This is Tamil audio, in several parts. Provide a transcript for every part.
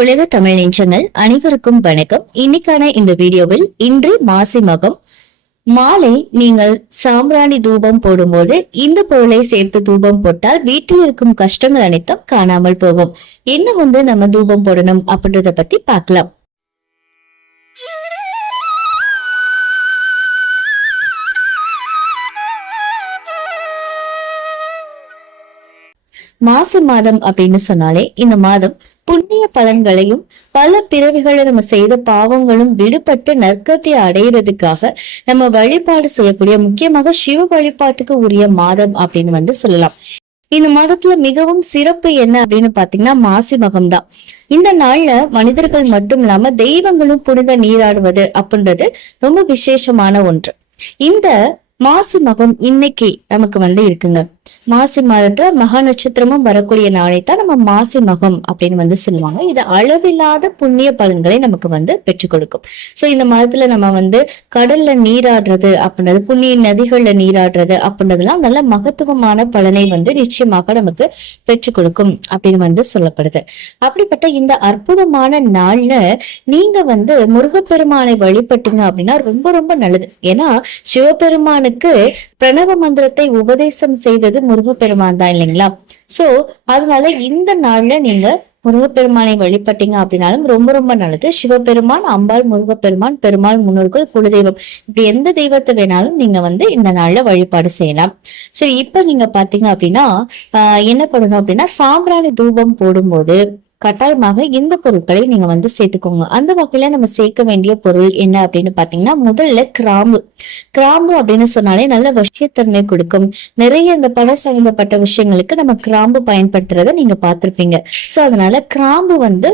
உலக தமிழ் நெஞ்சங்கள் அனைவருக்கும் வணக்கம். இன்னைக்கான இந்த வீடியோவில் இன்று மாசி மகம். மாலை நீங்கள் சாம்பிராணி தூபம் போடும்போது இந்த பொருளை சேர்த்து தூபம் போட்டால் வீட்டில் இருக்கும் கஷ்டங்கள் அனைத்தும் காணாமல் போகும். என்ன வந்து நம்ம தூபம் போடணும் அப்படின்றத பத்தி பார்க்கலாம். மாசி மாதம் அப்படின்னு சொன்னாலே இந்த மாதம் புண்ணிய பலன்களையும் பல பிறவிகளை நம்ம செய்த பாவங்களும் விடுபட்டு நற்கத்தை அடையிறதுக்காக நம்ம வழிபாடு செய்யக்கூடிய முக்கியமாக சிவ வழிபாட்டுக்கு உரிய மாதம் அப்படின்னு வந்து சொல்லலாம். இந்த மாதத்துல மிகவும் சிறப்பு என்ன அப்படின்னு பாத்தீங்கன்னா மாசி மகம் தான் இந்த நாள்ல மனிதர்கள் மட்டும் இல்லாம தெய்வங்களும் புனித நீராடுவது அப்படின்றது ரொம்ப விசேஷமான ஒன்று. இந்த மாசி மகம் இன்னைக்கு நமக்கு வந்து இருக்குங்க. மாசி மாதத்துல மக நட்சத்திரமும் வரக்கூடிய நாளை தான் நம்ம மாசி மகம் அப்படின்னு வந்து சொல்லுவாங்க. இது அளவில்லாத புண்ணிய பலன்களை நமக்கு வந்து பெற்றுக் கொடுக்கும். சோ இந்த மாதத்துல நம்ம வந்து கடல்ல நீராடுறது அப்படின்றது புண்ணிய நதிகள்ல நீராடுறது அப்படின்றதுலாம் நல்ல மகத்துவமான பலனை வந்து நிச்சயமாக நமக்கு பெற்றுக் கொடுக்கும் அப்படின்னு வந்து சொல்லப்படுது. அப்படிப்பட்ட இந்த அற்புதமான நாள்ல நீங்க வந்து முருகப்பெருமானை வழிபட்டீங்க அப்படின்னா ரொம்ப ரொம்ப நல்லது. ஏன்னா சிவபெருமானுக்கு பிரணவ மந்திரத்தை உபதேசம் செய்தது முருகப்பெருமான் தான் இல்லைங்களா? சோ அதனால இந்த நாள்ல நீங்க முருகப்பெருமானை வழிபட்டீங்க அப்படின்னாலும் ரொம்ப ரொம்ப நல்லது. சிவபெருமான் அம்பாள் முருகப்பெருமான் பெருமாள் முன்னோர்கள் குலதெய்வம் இப்படி எந்த தெய்வத்தை வேணாலும் நீங்க வந்து இந்த நாள்ல வழிபாடு செய்யலாம். சோ இப்ப நீங்க பாத்தீங்க அப்படின்னா ஆஹ் என்ன பண்ணணும் அப்படின்னா சாம்பிராணி தூபம் போடும்போது கட்டாயமாக இந்த பொருட்களை நீங்க வந்து சேர்த்துக்கோங்க. அந்த வகையில நம்ம சேர்க்க வேண்டிய பொருள் என்ன அப்படின்னு பாத்தீங்கன்னா முதல்ல கிராம்பு. கிராம்பு அப்படின்னு சொன்னாலே நல்ல வசியத்தன்மை கொடுக்கும். நிறைய இந்த பணம் சம்பந்தப்பட்ட விஷயங்களுக்கு நம்ம கிராம்பு பயன்படுத்துறத நீங்க பார்த்திருப்பீங்க. சோ அதனால கிராம்பு வந்து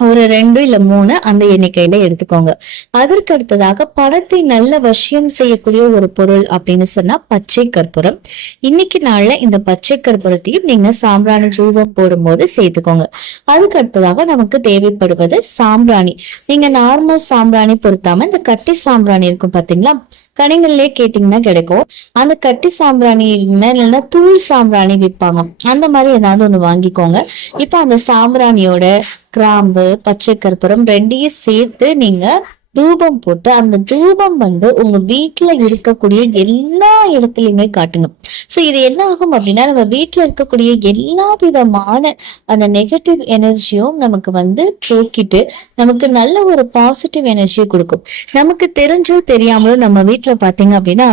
ஒரு ரெண்டு இல்ல மூணு அந்த எண்ணிக்கையில எடுத்துக்கோங்க. அதற்கு அடுத்ததாக பணத்தை நல்ல வசியம் செய்யக்கூடிய ஒரு பொருள் அப்படின்னு சொன்னா பச்சை கற்பூரம். இன்னைக்கு நாள்ல இந்த பச்சை கற்பூரத்தையும் நீங்க சாம்பிராணி ரூபம் போடும்போது சேர்த்துக்கோங்க. அதுக்கு அடுத்ததாக நமக்கு தேவைப்படுவது சாம்பிராணி. நீங்க நார்மல் சாம்பிராணி பொருத்தாம இந்த கட்டி சாம்பிராணி இருக்கும் பாத்தீங்களா? கடைகள்லயே கேட்டீங்கன்னா கிடைக்கும். அந்த கட்டி சாம்பிராணி இல்லைன்னா தூள் சாம்பிராணி விற்பாங்க. அந்த மாதிரி ஏதாவது ஒண்ணு வாங்கிக்கோங்க. இப்ப அந்த சாம்பிராணியோட கிராம்பு பச்சை கற்பூரம் ரெண்டையும் சேர்த்து நீங்க தூபம் போட்டு அந்த தூபம் வந்து உங்க வீட்டுல இருக்கக்கூடிய எல்லா இடத்துலயுமே காட்டுங்க சோ இது என்ன ஆகும் அப்படின்னா நம்ம வீட்டுல இருக்கக்கூடிய எல்லா விதமான அந்த நெகட்டிவ் எனர்ஜியும் நமக்கு வந்து போக்கிட்டு நமக்கு நல்ல ஒரு பாசிட்டிவ் எனர்ஜியை கொடுக்கும். நமக்கு தெரிஞ்சோ தெரியாமலோ நம்ம வீட்டுல பாத்தீங்க அப்படின்னா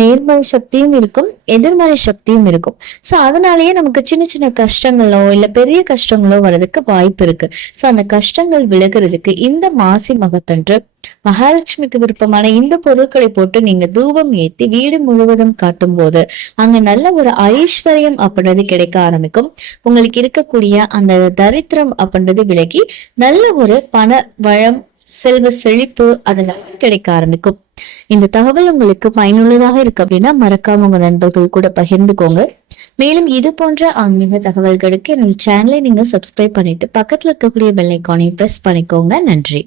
நேர்மறை சக்தியும் இருக்கும் எதிர்மறை சக்தியும் இருக்கும். சோ அதனாலயே நமக்கு சின்ன சின்ன கஷ்டங்களோ இல்ல பெரிய கஷ்டங்களோ வர்றதுக்கு வாய்ப்பு இருக்கு. சோ அந்த கஷ்டங்கள் விலகுறதுக்கு இந்த மாசி மகத்தன்று மகாலட்சுமிக்கு விருப்பமான இந்த பொருட்களை போட்டு நீங்க தூபம் ஏத்தி வீடு முழுவதும் காட்டும் போது அங்க நல்ல ஒரு ஐஸ்வர்யம் அப்படின்றது கிடைக்க ஆரம்பிக்கும். உங்களுக்கு இருக்கக்கூடிய அந்த தரித்திரம் அப்படின்றது விலகி நல்ல ஒரு பண வளம் செல்வ செழிப்பு அதெல்லாம் கிடைக்க ஆரம்பிக்கும். இந்த தகவல் உங்களுக்கு பயனுள்ளதாக இருக்கு அப்படின்னா மறக்காம உங்க நண்பர்கள் கூட பகிர்ந்துக்கோங்க. மேலும் இது போன்ற ஆன்மீக தகவல்களுக்கு என்னோட சேனலை நீங்க சப்ஸ்கிரைப் பண்ணிட்டு பக்கத்துல இருக்கக்கூடிய பெல் ஐக்கானையும் பிரஸ் பண்ணிக்கோங்க. நன்றி.